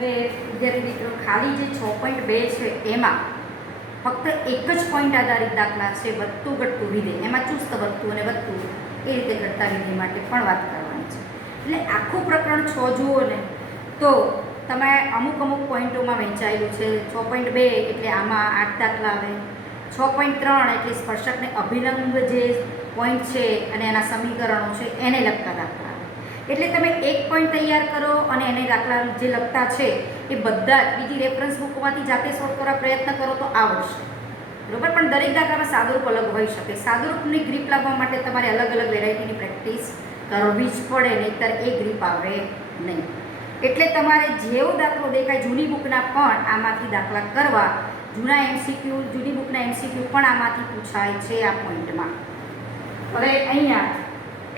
હવે વિદ્યાર્થી મિત્રો ખાલી જે 6.2 છે એમાં ફક્ત એક જ પોઈન્ટ આધારિત દાખલા છે વધતું ઘટતું વિધેય, એમાં ચુસ્ત વધતું અને વધતું એ રીતે ઘટતા વિધેય માટે પણ વાત કરવાની છે. એટલે આખું પ્રકરણ 6 જુઓ ને તો તમે અમુક પોઈન્ટોમાં વહેંચાયેલું છે. 6.2 એટલે આમાં 8 દાખલા આવે. 6.3 એટલે સ્પર્શકને અભિલંબ જે પોઈન્ટ છે અને એના સમીકરણો છે એને લગતા દાખલા. એટલે તમે એક પોઈન્ટ તૈયાર કરો અને એને દાખલા જે લખતા છે એ બધા જ બીજી રેફરન્સ બુકમાંથી જાતે સોલ્વ કરવા પ્રયત્ન કરો તો આવડશે, બરાબર. પણ દરેક દાખલામાં સાદુરૂપ અલગ હોઈ શકે. સાદુરૂપની ગ્રીપ લાવવા માટે તમારે અલગ અલગ વેરાયટીની પ્રેક્ટિસ કરવી જ પડે, નહીંતર એ ગ્રીપ આવે નહીં. એટલે તમારે જેવો દાખલો દેખાય જૂની બુકના પણ આમાંથી દાખલા કરવા. જૂના MCQ, જૂની બુકના MCQ પણ આમાંથી પૂછાય છે આ પોઈન્ટમાં. હવે અહીંયા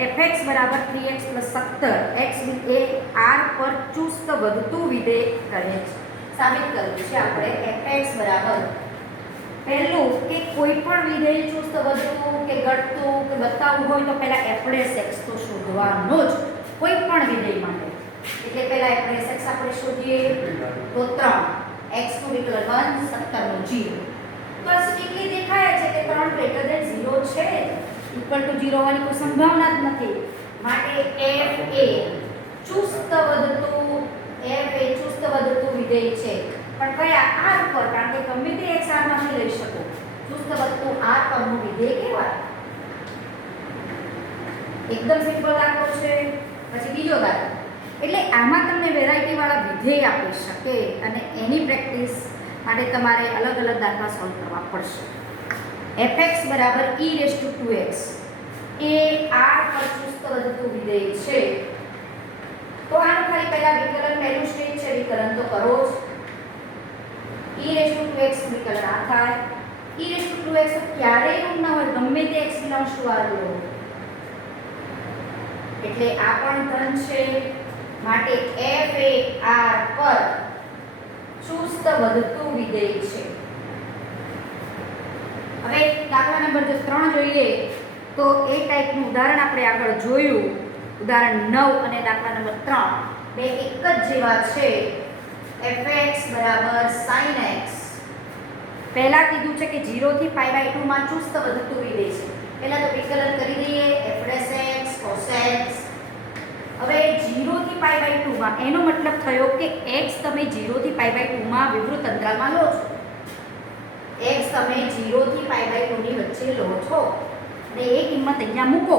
fx બરાબર 3x + 17 x એ r પર ચુસ્ત વધતું વિધેય કહે છે. સાબિત કરવું છે આપણે fx બરાબર પહેલું કે કોઈ પણ વિધેય ચુસ્ત વધતું કે ઘટતું કે બતાવવું હોય તો પહેલા f' તો શોધવાનો જ કોઈ પણ વિધેય માટે. એટલે પહેલા f' આપણે શોધીએ તો 3 x નું વિકલન 1 17 નું 0. તો આ કેટલી દેખાય છે કે 3 > 0 છે, ઇક્વલ ટુ 0 હોવાની કોઈ સંભાવના જ નથી. માટે f એ ચુસ્ત વધતું વિધેય છે. પણ કયા r પર? કારણ કે ગમે તે x r માંથી લઈ શકો. ચુસ્ત વધતું r પરનું વિધેય કહેવાય. એકદમ સિમ્પલ દાખલો છે. પછી બીજો દાખલો. એટલે આમાં તમને વેરાયટી વાળા વિધેય આપી શકે અને એની પ્રેક્ટિસ માટે તમારે અલગ અલગ દાખલા સોલ્વ કરવા પડશે. fx બરાબર e⁻²x એ r પર ચુસ્ત વધતું વિધેય છે. તો આનું ખાલી પહેલા વિકલન પહેલું સ્ટેજ છે, વિકલન તો કરો જ. e⁻²x નું વિકલન આ થાય. e⁻²x તો ક્યારેય ઋણ ના હોય, ગમે તે x બિલોંગ્સ ટુ r લો. એટલે આ પણ ધન છે. માટે f એ r પર ચુસ્ત વધતું વિધેય છે. હવે દાખલા નંબર 3 જોઈએ તો એ ટાઈપનું ઉદાહરણ આપણે આગળ જોયું. ઉદાહરણ 9 અને દાખલા નંબર 3 બે એક જ જેવા છે. fx બરાબર sin x. પહેલા કીધું છે કે 0 થી π/2 માં ચુસ્ત વધતું વિધેય છે. પહેલા તો વિકલન કરી દઈએ f'(x) cos x. હવે 0 થી π/2 માં એનો મતલબ થયો કે x તમે 0 થી π/2 માં વિવૃત અંતરાલમાં લો છો. x તમે 0 થી π/2 ની વચ્ચે લો છો અને એ કિંમત અહીંયા મૂકો.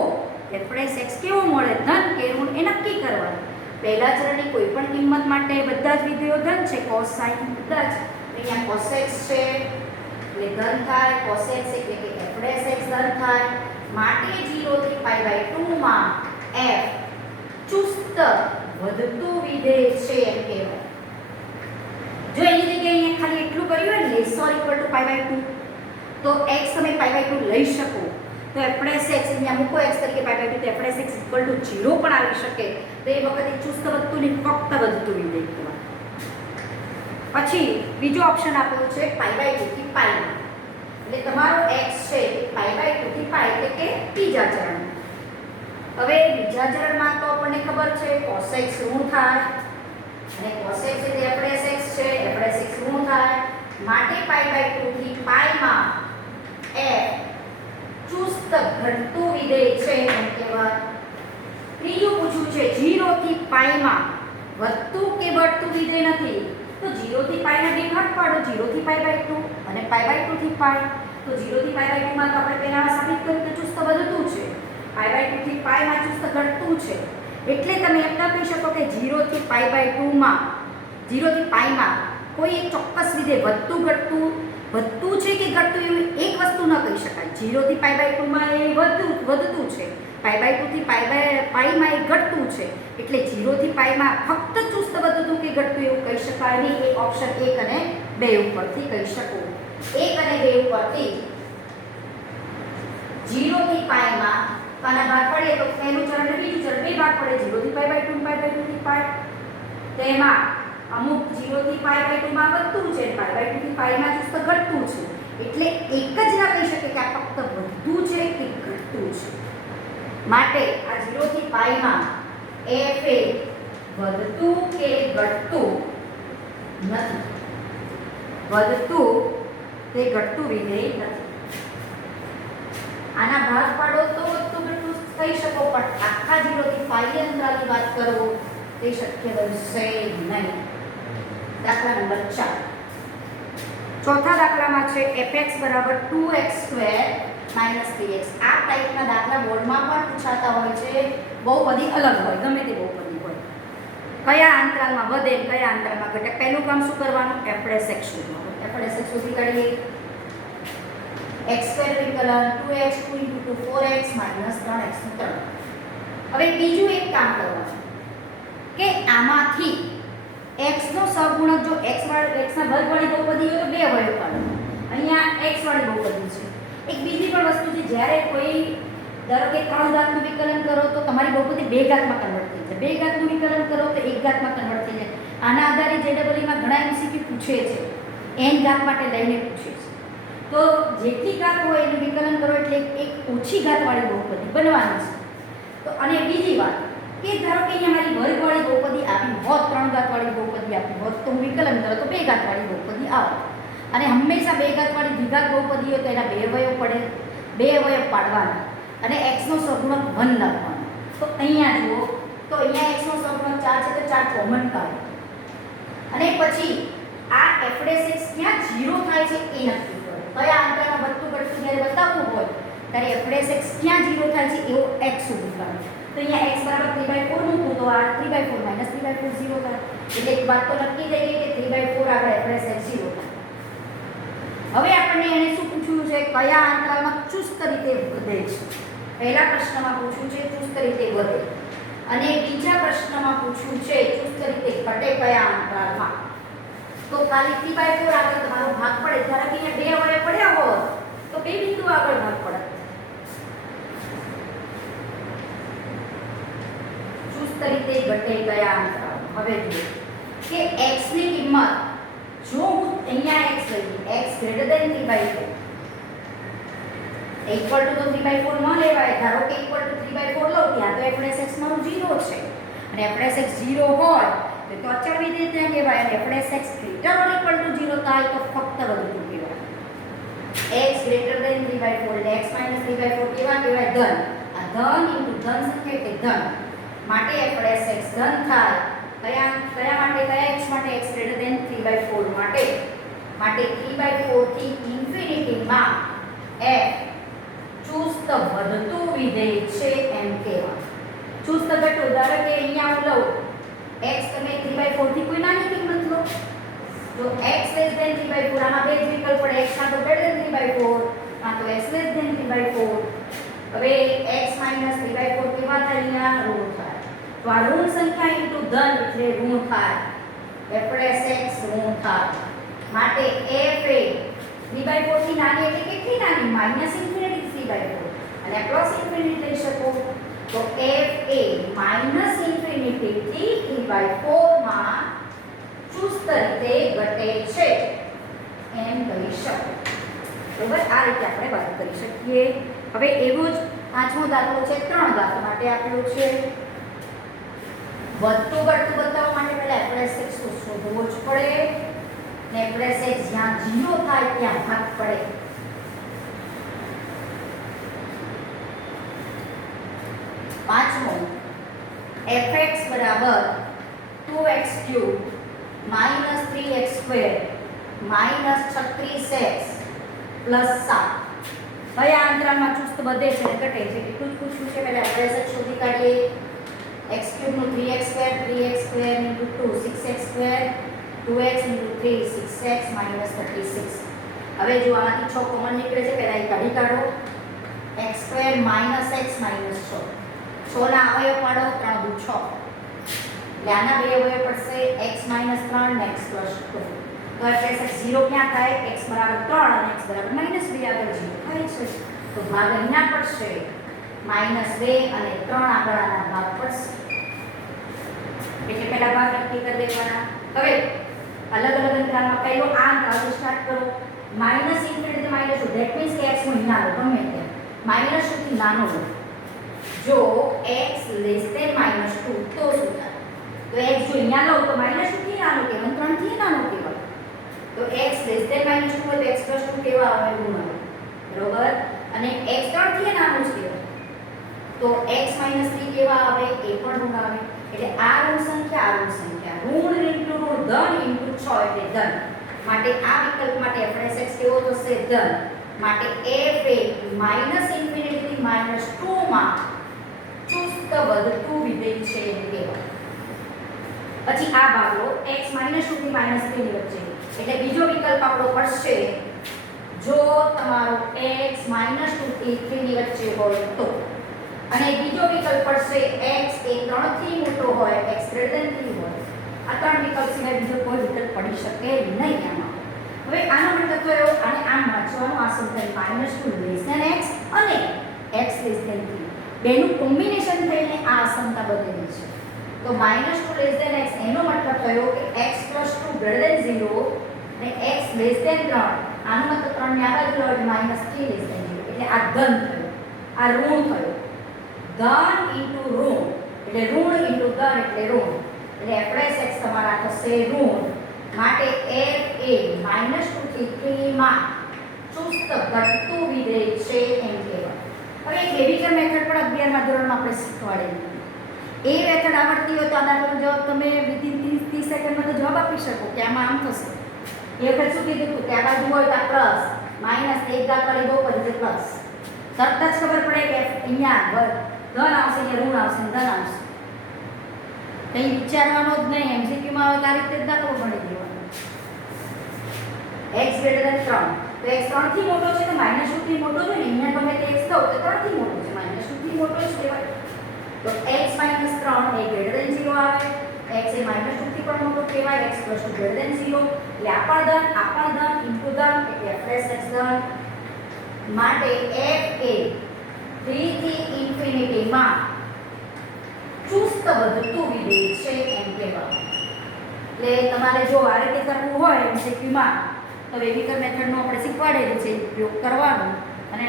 f'(x) કેવો મળે, ધન કે ઋણ, એ નક્કી કરવાનું. પહેલા ચરણની કોઈ પણ કિંમત માટે બધા જ વિધેયો ધન છે. cos sin બધા જ. અહીંયા cos x છે એટલે ધન થાય, cos x એટલે કે f'(x) ધન થાય. માટે 0 થી π/2 માં f ચુસ્ત વધતું વિધેય છે એમ કહેવાય. જો એની જગ્યાએ અહીંયા ખાલી એટલું કર્યું હોય લેસર ઇક્વલ ટુ π/2 તો x તમે π/2 લઈ શકો. તો f'(x) અહીંયા મૂકો x તરીકે π/2 તો f'(x) ઇક્વલ ટુ 0 પણ આવી શકે. તો એ વખતે ચુસ્ત વધતું ને ફક્ત વધતું વિધેય કહેવાય. પછી બીજો ઓપ્શન આપ્યો છે π/2 થી π. એટલે તમારો x છે π/2 થી π એટલે કે ત્રીજા ચરણ. હવે બીજા ચરણમાં તો આપણને ખબર છે cos x ઋણ થાય અને cos x એટલે f'(x) છે, f'(x) ઋણ થાય. માટે π/2 થી π માં f ચુસ્ત ઘટતું વિધેય છે એમ કહેવાય. ત્રીજું પૂછ્યું છે 0 થી π માં વધતું કે ઘટતું વિધેય નથી. તો 0 થી π ના બે ભાગ પાડો, 0 થી π/2 અને π/2 થી π. તો 0 થી π/2 માં તો આપણે પહેલા સાબિત કર્યું કે ચુસ્ત વધતું છે. π/2 થી π માં ચુસ્ત ઘટતું છે. એટલે તમે એમ ના કહી શકો કે 0 થી π/2 માં 0 થી π માં કોઈ એક ચોક્કસ વિધેય વધતું છે કે ઘટતું એવું એક વસ્તુ ન કહી શકાય. 0 થી π/2 માં એ વધતું છે, π/2 થી π માં એ ઘટતું છે. એટલે 0 થી π માં ફક્ત ચુસ્ત વધતું કે ઘટતું એવું કહી શકાય નહીં. એ ઓપ્શન 1 અને 2 ઉપરથી કહી શકો. 1 અને 2 ઉપરથી 0 થી π માં આના ભાગ પડે તો પહેલું ચરણ અને બીજું ચરણ બે ભાગ પડે. 0 થી π/2 π/2 થી π. તેમાં અમુક 0 થી π/2 માં વધતું છે, π/2 થી π માં ચુસ્ત ઘટતું છે. એટલે એક જ ના કહી શકે કે આ ફક્ત વધતું છે કે ઘટતું છે. માટે આ 0 થી π માં f એ વધતું કે ઘટતું નથી, વધતું કે ઘટતું વિધેય નથી. આના ભાગ પાડો તો વધતું ઘટતું કહી શકો, પણ આખા 0 થી પાઈ અંતરાલની વાત કરો તે શક્ય બનશે નહીં. દાખલા નંબર 4. ચોથા દાખલામાં છે fx બરાબર 2x² માઇનસ 3x. આ ટાઈપના દાખલા બોર્ડમાં પણ પૂછાતા હોય છે. બહુપદી અલગ હોય, ગમે તે બહુપદી હોય. કયા અંતરાલમાં વધે કયા અંતરાલમાં ઘટે. પહેલું કામ શું કરવાનું? f'x શોધવાનું. f'x શોધી કાઢીએ. x² વિકલન 2x 2 * 4x માઇનસ 3x નું 3. હવે બીજું એક કામ કરવાનું કે આમાંથી x નો સહગુણક જો x ના વર્ગવાળી બહુપદી હોય તો બે અવયવ પાડવાના. અહીંયા x વાળી બહુપદી છે. એક બીજી પણ વસ્તુ છે, જ્યારે કોઈ ધારો કે 3 ઘાતનું વિકલન કરો તો તમારી બહુપદી 2 ઘાતમાં કન્વર્ટ થઈ જાય. 2 ઘાતનું વિકલન કરો તો 1 ઘાતમાં કન્વર્ટ થઈ જાય. આના આધારે JEE માં ઘણા MCQ પૂછે છે, n ઘાત માટે લઈને પૂછે છે. તો જેટલી ઘાત હોય એનું વિકલન કરો એટલે એક ઓછી ઘાતવાળી બહુપદી બનવાની છે. તો અને બીજી વાત કે ધારો કે અહીંયા મારી વર્ગવાળી બહુપદી આપી હોત, 3 ઘાતવાળી બહુપદી આપી હોત તો હું વિકલન કરો તો 2 ઘાતવાળી બહુપદી આવે. અને હંમેશા 2 ઘાતવાળી દ્વિઘાત બહુપદી હોય તો એના 2 અવયવ પડે, 2 અવયવ પાડવાના અને x નો સહગુણક 1 લખવાનો. તો અહીંયા જુઓ તો અહીંયા x નો સહગુણક 4 છે તો 4 કોમન કાઢો. અને પછી આ f'x ક્યાં 0 થાય છે એ નક્કી કરો. કયા અંતરાલમાં વધતું ઘટતું જ્યારે બતાવવું હોય ત્યારે f'x ક્યાં 0 થાય છે એવો x શોધી કાઢો. તો અહીંયા x બરાબર 3/4 મૂકું તો આ 3/4 માઈનસ 3/4 0 થાય. એટલે એક વાત તો નક્કી થઈ ગઈ કે 3/4 આગળ f'x 0 થાય. હવે આપણને એને શું પૂછ્યું છે? કયા અંતરાલમાં ચુસ્ત રીતે વધે છે. પહેલા પ્રશ્નમાં પૂછ્યું છે ચુસ્ત રીતે વધે, અને બીજા પ્રશ્નમાં પૂછ્યું છે ચુસ્ત રીતે ઘટે કયા અંતરાલમાં. તો ખાલી 3/4 આગળ તમારો ભાગ પડે. ધારો કે અહીંયા 2 અવયવ પડ્યા હોત તો 2 બિંદુ આગળ ભાગ પડે. ચુસ્ત રીતે ઘટે કયા અંતરાલમાં. હવે જુઓ કે x ની કિંમત જો હું અહીંયા x લઈએ, x greater than 3/4 equal to 3/4 ન લેવાય. ધારો કે equal to 3/4 લઉં ત્યાં તો f'x મારું 0 છે અને f'x 0 હોય તો અચળ વિધેય ત્યાં કહેવાય. અને f'x greater or equal to 0 થાય તો ફક્ત વધતું કહેવાય. x greater than 3/4 એટલે x minus 3/4 કેવા કહેવાય? ધન. આ ધન ઇન્ટુ ધન સંખ્યા એટલે ધન માટે f'x ધન થાય. કયા માટે? કયા x માટે? x greater than 3/4 માટે. 3/4 થી ઇન્ફિનિટી માં f ચુસ્ત વધતું વિધેય છે એમ કહેવાય. ચુસ્ત ઘટતું. ધારો કે અહીંયા હું લઉં x, તમે 3/4 થી કોઈ નાની કિંમત લો. જો x less than 3/4 આમાં બે જ વિકલ્પ પડે. x કાં તો greater than 3/4 કાં તો x less than 3/4. હવે x minus 3/4 કેવા થાય? અહીંયા ઋણ થાય. તો આ ઋણ સંખ્યા ઇન્ટુ ધન એટલે ઋણ થાય. f'x ઋણ થાય. માટે f એ 3/4 થી નાની એટલે કેટલી નાની? માઈનસ ઇન્ફિનિટી 3/4 અને પ્લસ ઇન્ફિનિટી લઈ શકો તો f એ માઈનસ ઇન્ફિનિટી થી 3/4 માં ચુસ્ત રીતે ઘટે છે એમ કહી શકો. બરાબર, આ રીતે આપણે વાત કરી શકીએ. હવે એવું જ પાંચમો દાખલો છે 3 ઘાત માટે આપેલો છે. વધતું ઘટતું બતાવવા માટે પહેલા f'x શોધવો જ પડે ને f'x જ્યાં 0 થાય ત્યાં ભાગ પડે. પાંચમો fx બરાબર 2x³ minus 3x² minus 36x plus 7 કયા અંતરાલમાં ચુસ્ત વધે છે અને ઘટે છે એટલું જ પૂછ્યું છે. પહેલા f'x શોધી કાઢીએ. x³ નું 3x² 3x² into 2 6x², 2x into 3 6x minus 36. હવે જો આમાંથી 6 કોમન નીકળે છે, પહેલા એ કાઢી કાઢો. x² minus x minus 6. 6 ના અવયવ પાડો. 3 દુ 6 એટલે આના બે અવયવ પડશે x minus 3 ને x plus 2. તો f'x 0 ક્યાં થાય? x બરાબર 3 અને x બરાબર -2 આગળ 0 થાય છે. તો ભાગ અહીંયા પડશે -2 અને 3 આગળ આના ભાગ પડશે. એટલે પહેલા ભાગ નક્કી કરી દેવાના. હવે અલગ અલગ અંતરાલમાં પહેલો આ અંતરાલ સ્ટાર્ટ કરો. Minus infinity minus 2 that means કે x નું નાનો ગમે તે માઈનસ થી નાનો. જો x લેસ ધેન -2 તો શું થાય? તો x જો અહીંયા લો તો -2 થી નાનો કહેવાય, 3 થી નાનો કહેવાય. તો x -2 હોય તો x + 2 કેવા આવે? ઋણ આવે. બરોબર. અને x 3 થી નાનો જ કહેવાય તો x - 3 કેવા આવે? એ પણ ઋણ આવે. એટલે આ ઋણ સંખ્યા, આ ઋણ સંખ્યા, ઋણ ઇન્ટુ ઋણ, ધન ઇન્ટુ 6 એટલે ધન. માટે આ વિકલ્પ માટે fx કેવો થશે? ધન. માટે f એ -∞ થી -2 માં ચુસ્ત વધતું વિધેય છે એમ કહેવાય. પછી આ ભાગ લો x - 2 થી -3 ની વચ્ચે. એટલે બીજો વિકલ્પ આપણો પડશે જો તમારો x - 2 થી 3 ની વચ્ચે હોય તો. અને બીજો વિકલ્પ પડશે x એ 3 થી મોટો હોય, x > 3 હોય. આ ત્રણ વિકલ્પ સિવાય બીજો કોઈ વિકલ્પ પડી શકે નહીં આમાં. હવે આનો મતલબ થયો આને આમ વાંચવાનું, આ સમીકરણ -2 x અને x < 3 બેનું કોમ્બિનેશન થઈને આ અસમતા બનેલી છે. તો -2 x એનો મતલબ થયો કે x + 2 > 0 અને x < 3. આનો મતલબ 3 ને આ બાજુ લો એટલે -3 < 0. એટલે આ ધન થયો, આ ઋણ થયો. ધન ઇન્ટુ ઋણ એટલે ઋણ ઇન્ટુ ધન એટલે ઋણ. એટલે fx તમારા થશે ઋણ. માટે f એ -2 થી 3 માં ચુસ્ત ઘટતું વિધેય છે એમ કહેવાય. હવે એક હેવિકર મેથડ પણ 11મા ધોરણમાં આપણે શીખવાડેલી. એ મેથડ આવડતી હોય તો આ દાખલાનો જવાબ તમે વિધિન 30 સેકન્ડમાં તો જવાબ આપી શકો કે આમાં આમ થશે. એ વખત શું કીધું હતું કે આ બાજુ હોય તો પ્લસ માઈનસ એક ઘાત વાળી બહુપદી પ્લસ. તરત જ ખબર પડે કે અહીંયા ધન આવશે, અહીંયા ઋણ આવશે, ધન આવશે. કંઈ વિચારવાનો જ નહીં. એમસીક્યુમાં આવે આ રીતે જ દાખલો ગણી દેવાનો. x > 3 તો x 3 થી મોટો છે તો -2 થી મોટો છે ને. અહીંયા ગમે તે x થો તો 3 થી મોટો છે, -2 થી મોટો જ કહેવાય. તો x - 3 એ > 0 આવે. x એ -2 થી પણ મોટો કહેવાય, x + 2 > 0. એટલે આપણ ધન ઇન્ટુ ધન એટલે fx ધન. માટે f એ 3 થી ∞ માં ચુસ્ત વધતું વિધેય છે એમ કહેવાય. એટલે તમારે જો આ રીતે કરવું હોય એમસીક્યુમાં તો વેવિકર મેથડનો આપણે શીખવાડેલું છે, ઉપયોગ કરવાનો. અને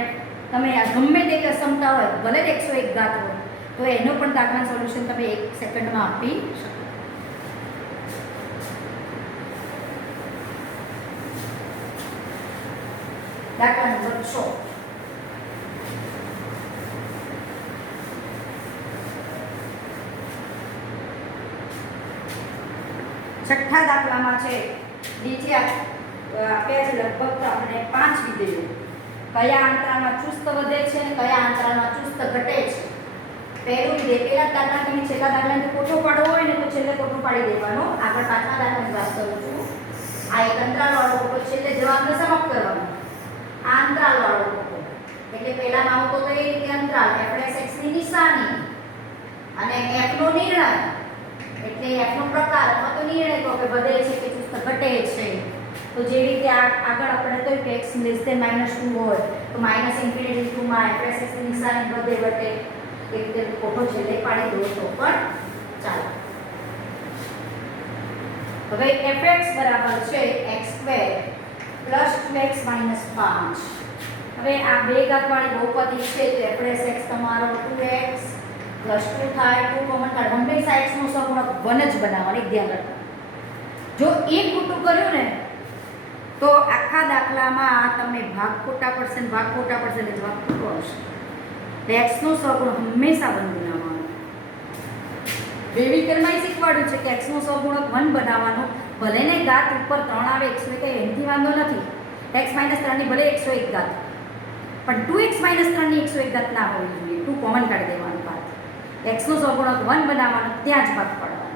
તમે આ ગમે તેવી અસમતા હોય, ભલે 101 ઘાત હોય, તો એનો પણ દાખલાનું સોલ્યુશન તમે 1 સેકન્ડમાં આપી શકો. દાખલા નંબર 6. છઠ્ઠા દાખલામાં છે નીચે આપ્યા છે લગભગ આપણે 5 વિધેયો. કયા અંતરાલમાં ચુસ્ત વધે છે અને કયા અંતરાલમાં ચુસ્ત ઘટે છે. પહેલું વિધેય, પહેલા દાખલા તમે છેલ્લા દાખલાને કોઠો પાડવો હોય ને તો છેલ્લે કોઠો પાડી દેવાનો. આગળ પાંચમા દાખલાની વાત કરું છું. આ એક અંતરાલવાળો કોઠો, છેલ્લે જવાબને સમાપ્ત કરવાનો. આ અંતરાલવાળો કોઠો એટલે પહેલામાં આવતો તો એ રીતે અંતરાલ fx ની નિશાની અને f નો નિર્ણય એટલે f નો પ્રકાર અથવા તો નિર્ણય કહો કે વધે છે કે ચુસ્ત ઘટે છે. તો જેવી રીતે આગળ આપણે કહ્યું કે x < -2 હોય તો -∞ થી 2 માં fx ની નિશાની વધે ઘટે એ રીતે કોઠો છેલ્લે પાડી દો તો પણ ચાલે. હવે fx બરાબર છે x² + 2x - 5. હવે આ બે ઘાતવાળી બહુપદી છે તો fx તમારો 2x + 2 થાય. 2 કોમન કાઢ. હંમેશા x નો સહગુણક 1 જ બનાવવાનો, એક ધ્યાન રાખો. જો એક ખોટું કર્યું ને તો આખા દાખલામાં તમને ભાગ ખોટા પડશે ને ભાગ ખોટા પડશે એટલે જવાબ ખોટો આવશે. એટલે x નો સહગુણક હંમેશા 1 બનાવવાનો. વેવિકરમાં શીખવાડ્યું છે કે x નો સહગુણક 1 બનાવવાનો. ભલે ને ઘાત ઉપર 3 આવે 101 એનાથી વાંધો નથી. x - 3 ની ભલે 101 ઘાત પણ 2x - 3 ની 101 ઘાત ના હોવી જોઈએ. 2 કોમન કાઢી દેવાનું. x નો સહગુણક 1 બનાવવાનો, ત્યાં જ ભાગ પાડવાનો.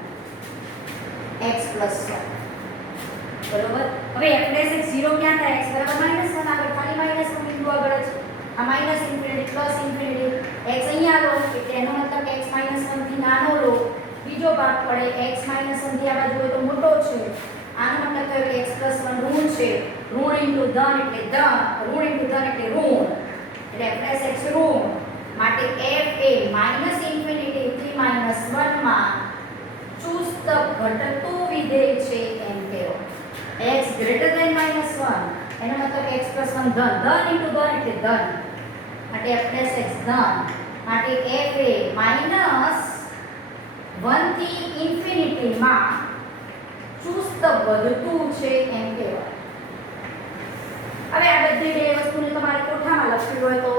x + 1 બરોબર. હવે fx 0 ક્યાં થાય? x = -1 આગળ ખાલી માઈનસ નું બિંદુ આગળ છે. આ -∞ +∞ x અહીંયા લો એટલે એનો મતલબ કે x - 1 થી નાનો લો. બીજો ભાગ પડે x - 1 થી આ બાજુ હોય તો મોટો છે. આનો મતલબ થયો કે x + 1 ઋણ છે. ઋણ ઇન્ટુ ધન એટલે ધન, ઋણ ઇન્ટુ ધન એટલે ઋણ. એટલે fx ઋણ. માટે f એ -∞ થી -1 માં ચુસ્ત ઘટતું વિધેય છે એમ કહેવાય. x > -1 એનો મતલબ x + 1 ધન, ધન ઇન્ટુ ધન એટલે ધન. માટે fx ધન. માટે f એ -∞ 1 થી ઇન્ફિનિટીમાં ચુસ્ત વધતું છે એમ કહેવાય. હવે આ બધી બે વસ્તુને તમારે કોઠામાં લખવી હોય તો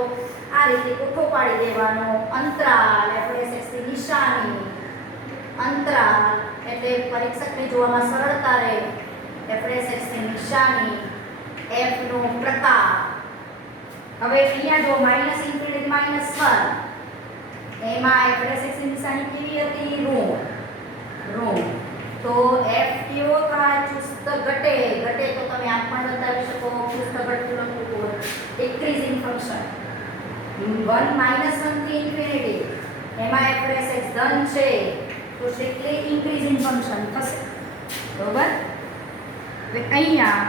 આ રીતે કોઠો પાડી દેવાનો. અંતરાલ fs ની નિશાની, અંતરાલ એટલે પરીક્ષકને જોવામાં સરળતા રહે. fs ની નિશાની, f નો પ્રકાર. હવે અહીંયા જો માઈનસ ઇન્ફિનિટી માઈનસ 1 એમાં fs ની નિશાની કેવી હતી? ઋણ. તો f કેવો થાય? ચુસ્ત ઘટે. ઘટે તો તમે આમ પણ બતાવી શકો. ચુસ્ત ઘટતું લખવું ડિક્રીઝિંગ ફંક્શન. 1 -1 થી ઇન્ફિનિટી એમાં fs ધન છે તો સ્ટ્રિક્ટલી ઇન્ક્રીઝિંગ ફંક્શન થશે. બરોબર? હવે અહીંયા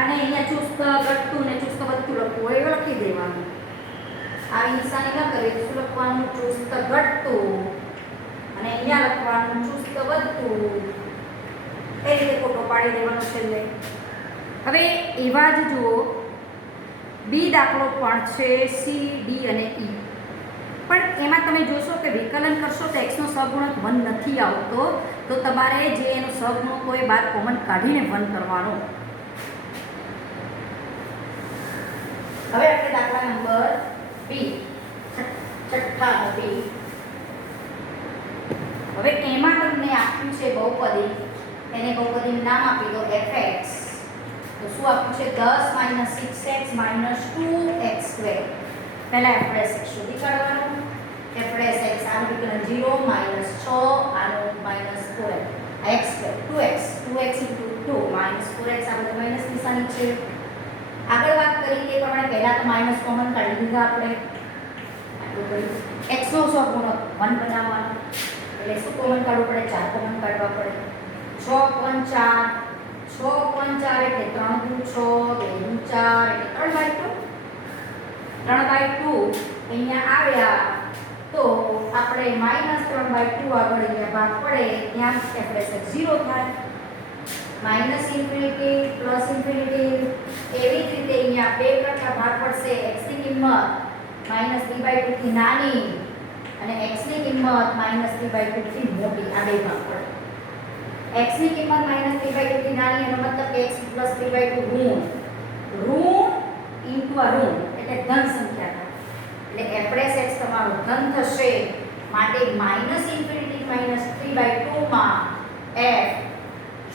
અને અહીંયા ચુસ્ત ઘટતું ને ચુસ્ત વધતું લખવું હોય એવું લખી દેવાનું. આવી નિશાની ન કરીએ તો શું લખવાનું? ચુસ્ત ઘટતું. અને અહીંયા લખવાનું ચુસ્ત વધતું. એ રીતે ફોટો પાડી દેવાનો છેલ્લે. હવે એવા જ જુઓ બી દાખલો પણ છે સી, ડી અને ઈ. પણ એમાં તમે જોશો કે વિકલન કરશો તો x નો સહગુણક 1 નથી આવતો, તો તમારે જે એનો સહગુણક હોય બાર કોમન કાઢીને 1 કરવાનો. હવે આપણે દાખલા નંબર બી, છઠ્ઠા બી. હવે એમાં તમને આપ્યું છે બહુપદી. એને બહુપદીનું નામ આપી દો fx. તો શું આપ્યું છે? 10 - 6x - 2x². પહેલા fx શોધી કાઢવાનું. fx આનું વિકલન 0 - 6 આનું -4 આ x². 2x * 2 - 4x આ બધું માઈનસ નિશાની છે. આગળ વાત કરી તે પ્રમાણે પહેલા તો માઈનસ કોમન કાઢી દીધા આપણે. આટલું કર્યું. x નો સહગુણક 1 બનાવવાનો. એટલે શું કોમન કાઢવું પડે? 4 કોમન કાઢવા પડે. 6 * 4 6 * 4 એટલે 3 × 6 2 × 4 એટલે 3/2 અહીંયા આવ્યા તો આપણે -3/2 આગળ અહીંયા ભાગ પડે ત્યાં fs 0 થાય. માઈનસ ઇન્ફિનિટી પ્લસ ઇન્ફિનિટી એવી જ રીતે અહીંયા બે પ્રકાર ભાગ પડશે. x ની કિંમત -3/2 થી નાની અને x ની કિંમત -3/2 થી મોટી. આ બે ભાગ પડે. x ની કિંમત -3/2 થી નાની એનો મતલબ કે x + 3/2 ઋણ ઇન્ટુ આ ઋણ એટલે ધન સંખ્યા થાય. એટલે fs તમારો ધન થશે. માટે -∞ -3/2 માં f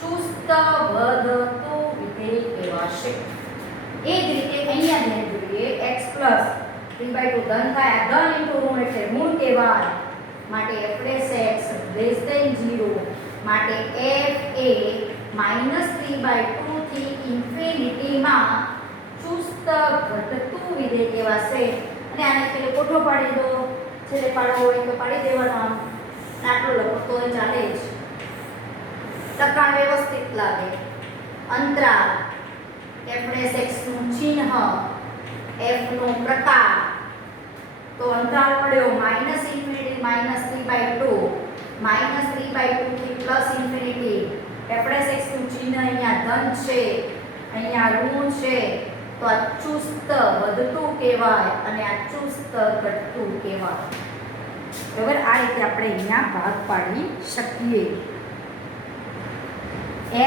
ચુસ્ત વધતું વિધેય કહેવાશે. એ જ રીતે અહીંયા ધ્યાન જોઈએ x + 3/2 ધન થાય. આ ધન ઇન્ટુ ઋણ એટલે ઋણ કહેવાય. માટે fs < 0 માટે f એ -3/2 થી ઇન્ફિનિટીમાં ચુસ્ત ઘટતું વિધેય કહેવાશે. અને આને પેલે કોઠો પાડી દો. છેલ્લે પાડવો હોય તો પાડી દેવાનો. આમ આટલો લખો તો ચાલે જ. લખાણ વ્યવસ્થિત લાગે. અંતરાલ fs નું ચિહ્ન, f નો પ્રકાર. તો અંતરાલ મળ્યો -∞ -3/2 -3/2 થી +∞. fs નું ચિહ્ન અહીંયા ધન છે, અહીંયા ઋણ છે. તો આ ચુસ્ત વધતું કહેવાય અને આ ચુસ્ત ઘટતું કહેવાય. બરાબર? આ રીતે આપણે અહીંયા ભાગ પાડી શકીએ.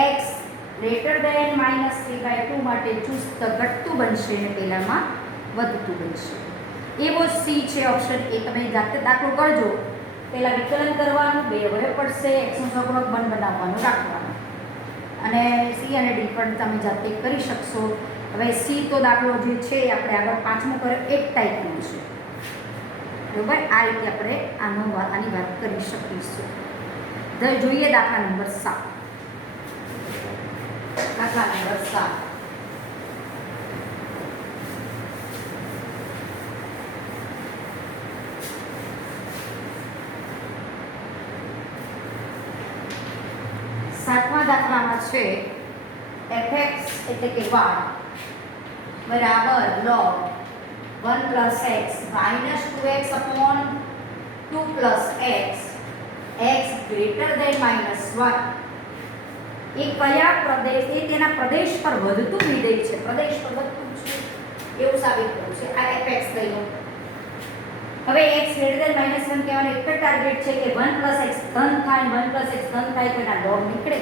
x > -3/2 માટે ચુસ્ત ઘટતું બનશે અને પહેલામાં વધતું બનશે. એવો સી છે ઓપ્શન એ. તમે જાતે દાખલો કરજો. પહેલા વિકલન કરવાનું, બે અવયવ પડશે, x નો સહગુણક 1 બનાવવાનું રાખવાનું. અને સી અને ડી પણ તમે જાતે કરી શકશો. હવે સી તો દાખલો જે છે આપણે આગળ પાંચમો કર્યો એક ટાઈપનો છે. બરાબર? આ રીતે આપણે આની વાત કરી શકીશું. જોઈએ દાખલા નંબર 7. દાખલા નંબર 7. સાતમા દાખલામાં છે fx એટલે કે y બરાબર log 1 + x -2x / 2 + x x greater than -1. એ કયા પ્રદેશ એ તેના પ્રદેશ પર વધતું વિધેય છે. પ્રદેશ પર વધતું છે એવું સાબિત કર્યું છે. આ fx લઈ લો. હવે x ગ્રેટર ધેન -1 કહેવાનો એક જ ટાર્ગેટ છે કે 1 + x ધન થાય 1 + x ધન થાય તો એના log નીકળે,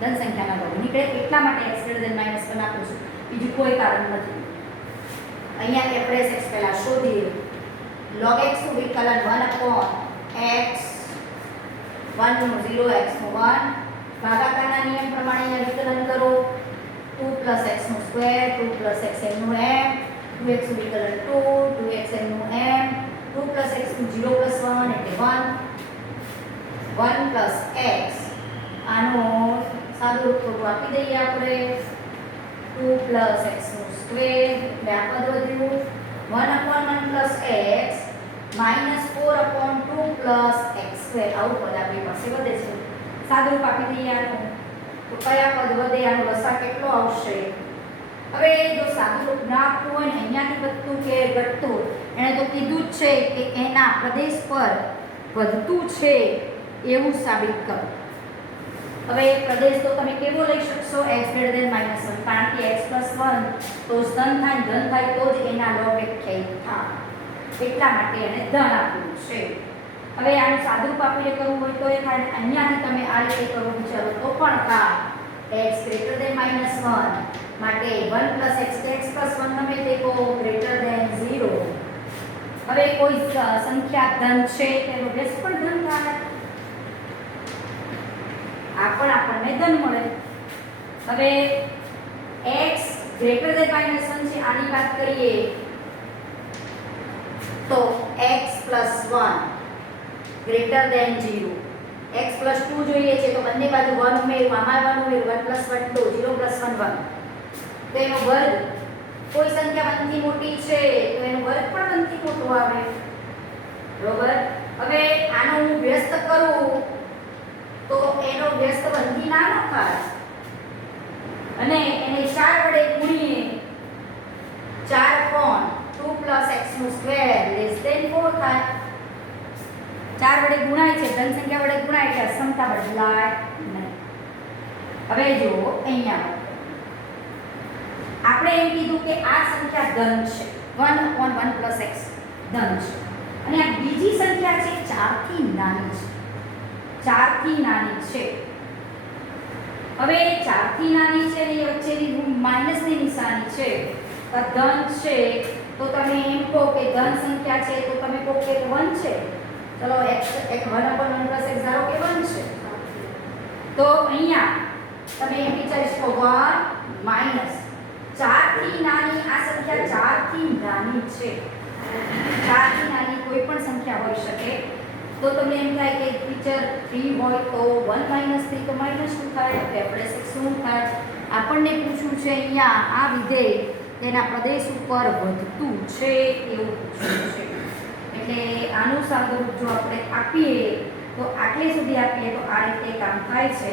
ધન સંખ્યાના log નીકળે, એટલા માટે x ગ્રેટર ધેન -1 આપું છું, બીજું કોઈ કારણ નથી. અહીંયા f' x પહેલા શોધીએ. log x નું વિકલન 1/x 1 નું 0 x નું 1 ભાગાકારના નિયમ પ્રમાણે અહીંયા વિકલન કરો. 2 + x નું સ્ક્વેર 2 + x નું m 2x નું વિકલન 2 2x નું m 2 + x નું 0 + 1 એટલે 1 1 + x આનો સાદુરૂપ થોડું આપી દઈએ આપણે. 2 + x નું સ્ક્વેર એટલે આ પદ વધ્યું 1/1 + x -4/2 + x સ્ક્વેર આવું પદ આપણી પાસે વધે છે. સાદુરૂપ આપી દઈએ આનું તો કયા પદ વધે, આનો લસા કેટલો આવશે. હવે જો સાદુરૂપ ના આપવું હોય ને અહીંયાથી વધતું કે ઘટતું, એણે તો કીધું જ છે કે એના પ્રદેશ પર વધતું છે એવું સાબિત કરો. હવે પ્રદેશ તો તમે કેવો લઈ શકશો x ગ્રેટર ધેન -1 કારણ કે x + 1 તો ધન થાય ધન થાય તો જ એના log વ્યાખ્યાયિત થાય, એટલા માટે એને ધન આપ્યું છે. હવે આનું સાદુરૂપ આપણે કરવું હોય તો એ થાય, અહીંયાથી તમે આ રીતે કરો વિચારો તો પણ થાય. x ગ્રેટર ધેન -1 માટે 1 + x + 1 તમે તે કહો ગ્રેટર ધેન 0. હવે કોઈ સંખ્યા ધન છે તેનો વ્યસ્ત પણ ધન થાય, આ પણ આપણને ધન મળે. હવે x ગ્રેટર ધેન -1 છે આની વાત કરીએ તો x + 1 ગ્રેટર ધેન 0 x + 2 જોઈએ છે તો બંને બાજુ 1 ઉમેરવું, આમાં 1 ઉમેરવું 1 + 1 2 0 + 1 1 તો એનો વર્ગ. કોઈ સંખ્યા 1 થી મોટી છે તો એનો વર્ગ પણ 1 થી મોટો આવે, બરોબર. હવે આનો હું વ્યસ્ત કરું તો એનો વ્યસ્ત 1 થી નાનો થાય અને એને 4 વડે ગુણીએ 4 કોણ 2 + x નું સ્ક્વેર < 4 થાય. 4 વડે ગુણાય છે, ધન સંખ્યા વડે ગુણાય એટલે અસમતા બદલાય નહીં. હવે જો અહીંયા આપણે એમ કીધું કે આ સંખ્યા ધન છે 1/1 + x ધન છે અને આ બીજી સંખ્યા છે 4 થી નાની છે, 4 થી નાની છે. હવે 4 થી નાની છે ને એ વચ્ચેની માઈનસની નિશાની છે, આ ધન છે તો તમે એમ કહો કે ધન સંખ્યા છે તો તમે કહો કે 1 છે. ચલો x 1/1 + x ધારો કે 1 છે તો અહીંયા તમે એમ વિચારી શકો 1 - 4 થી નાની આ સંખ્યા 4 થી નાની છે. 4 થી નાની કોઈ પણ સંખ્યા હોઈ શકે તો તમને એમ થાય કે ટીચર 3 હોય તો 1 - 3 તો -2 થાય તો આપણે શું થાય. આપણને પૂછ્યું છે અહીંયા આ વિધેય તેના પ્રદેશ ઉપર વધતું છે એવું પૂછ્યું છે, એટલે આનું સાદુરૂપ જો આપણે આપીએ તો આટલે સુધી આપીએ તો આ રીતે કામ થાય છે.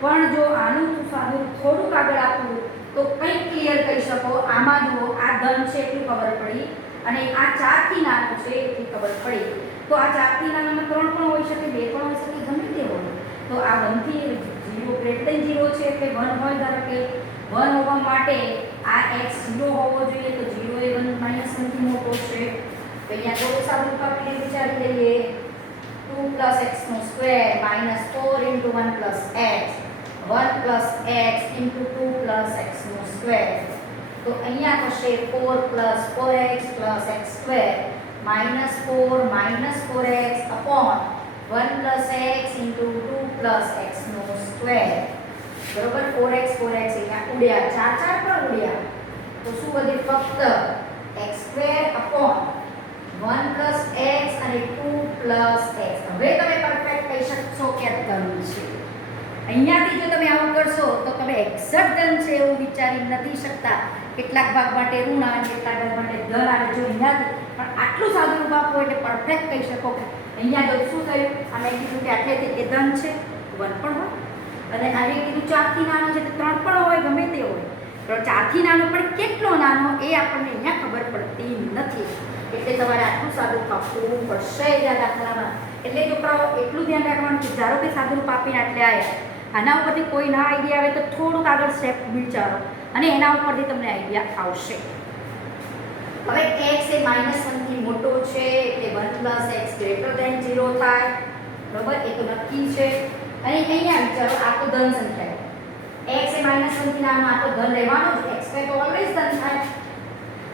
પણ જો આનું સાદુરૂપ થોડુંક આગળ આપવું તો કંઈક ક્લિયર કહી શકો. આમાં જુઓ આ ધન છે એટલી ખબર પડી અને આ 4 થી નાનું છે એટલી ખબર પડી. તો આ 4 થી નાનામાં 3 પણ હોઈ શકે, 2 પણ હોઈ શકે, ગમે તે હોય. તો આ 1 થી 0 ગ્રેટર ધેન 0 છે એટલે 1 હોય, ધારો કે 1 હોવા માટે આ x 0 હોવો જોઈએ તો 0 એ 1 -1 થી મોટો છે. તો અહીંયા થોડું સાદુરૂપ આપણે વિચારી લઈએ. 2 + x નું સ્ક્વેર -4 * 1 + x 1 + x * 2 + x નું સ્ક્વેર તો અહીંયા થશે 4 + 4x + x square -4 - 4x upon 1 + x * 2 + x નું સ્ક્વેર, બરોબર. 4x અહીંયા ઉડ્યા, 4 પણ ઉડ્યા તો શું વધ્યું? ફક્ત x સ્ક્વેર upon 1 + x અને 2 + x. હવે તમે પરફેક્ટ કહી શકશો કે આ ધન છે. અહીંયાથી જો તમે આવું કરશો તો તમે એક્ઝેક્ટ ધન છે એવું વિચારી નથી શકતા. કેટલાક ભાગ માટે ઋણ આવે, કેટલાક ભાગ માટે ધન આવે. જો અહીંયાથી પણ આટલું સાદુરૂપ આપો એટલે પરફેક્ટ કહી શકો કે અહીંયા તો શું થયું, આને કીધું કે આટલેથી એ ધન છે 1 પણ હોય અને આને કીધું 4 થી નાનો છે તો 3 પણ હોય, ગમે તે હોય. તો 4 થી નાનો પણ કેટલો નાનો એ આપણને અહીંયા ખબર પડતી નથી, એટલે તમારે આટલું સાદુરૂપ આપવું પડશે આ દાખલામાં. એટલે છોકરાઓ એટલું ધ્યાન રાખવાનું કે ધારો કે સાદુરૂપ આપીને આટલે આવ્યા, આના ઉપરથી કોઈ ના આઈડિયા આવે તો થોડુંક આગળ સ્ટેપ વિચારો અને એના ઉપરથી તમને આઈડિયા આવશે. હવે x એ -1 થી મોટો છે એટલે 1 + x > 0 થાય, બરાબર? એ તો નક્કી છે. અને અહીંયા વિચારો, આ તો ધન સંખ્યા x એ -1 થી નાનો, આ તો ધન લેવાનો જ, x² તો ઓલવેઝ ધન થાય.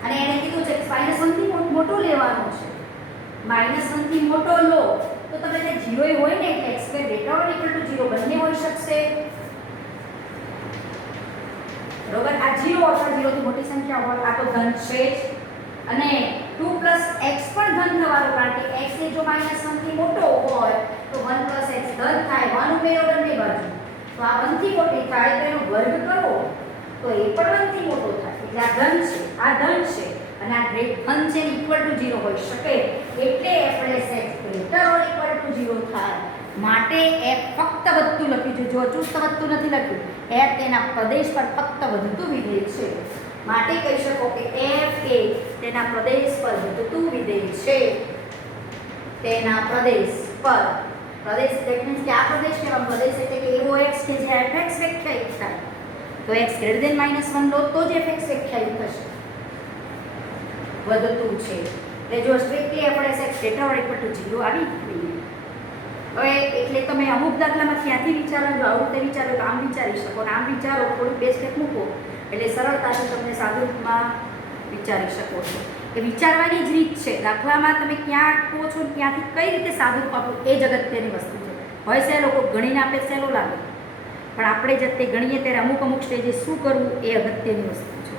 અને એને કીધું છે કે -1 થી મોટો લેવાનો છે. -1 થી મોટો લો તો તમે તે 0 હોય ને એટલે x² > 0 બંને હોઈ શકશે, બરોબર? આ 0 અથવા 0 થી મોટી સંખ્યા હોય, આ તો ધન છે જ. અને 2 + x પણ ધન થવાનું, કારણ કે x એ જો -1 થી મોટો હોય તો 1 + x ધન થાય, 1 ઉમેરો બંને બાજુ તો આ 1 થી મોટી થાય તો એનો વર્ગ કરો તો એ પણ 1 થી મોટો થાય. એટલે આ ધન છે, આ ધન છે અને આ ધન છે = 0 હોઈ શકે, એટલે f + x > 0 થાય. માટે f ફક્ત વધતું લખ્યું છે, જો ચુસ્ત વધતું નથી લખ્યું. f તેના પ્રદેશ પર ફક્ત વધતું વિધેય છે, માટે કહી શકો કે f એ તેના પ્રદેશ પર વધતું વિધેય છે. તેના પ્રદેશ પર, પ્રદેશ એટલે મીન્સ કે આ પ્રદેશ કેવા? પ્રદેશ એટલે કે એવો x કે જે fx વ્યાખ્યાયિત થાય. તો x > -1 લો તો જ fx વ્યાખ્યાયિત થશે, વધતું છે. એટલે જો સ્ટ્રિક્ટલી આપણે x > 0 આવી ગયું. હવે એટલે તમે અમુક દાખલામાં ત્યાંથી વિચારો, જો આવું રીતે વિચારો તો આમ વિચારી શકો, અને આમ વિચારો થોડું 2 સ્ટેપ મૂકો એટલે સરળતાથી તમને સાદું રૂપમાં વિચારી શકો છો. એ વિચારવાની જ રીત છે. દાખલામાં તમે ક્યાં કહો છો, ત્યાંથી કઈ રીતે સાદું આપવું એ જ અગત્યની વસ્તુ છે. હોય છે લોકો ગણીને આપે સહેલો લાગે, પણ આપણે જે તે ગણીએ ત્યારે અમુક સ્ટેજે શું કરવું એ અગત્યની વસ્તુ છે.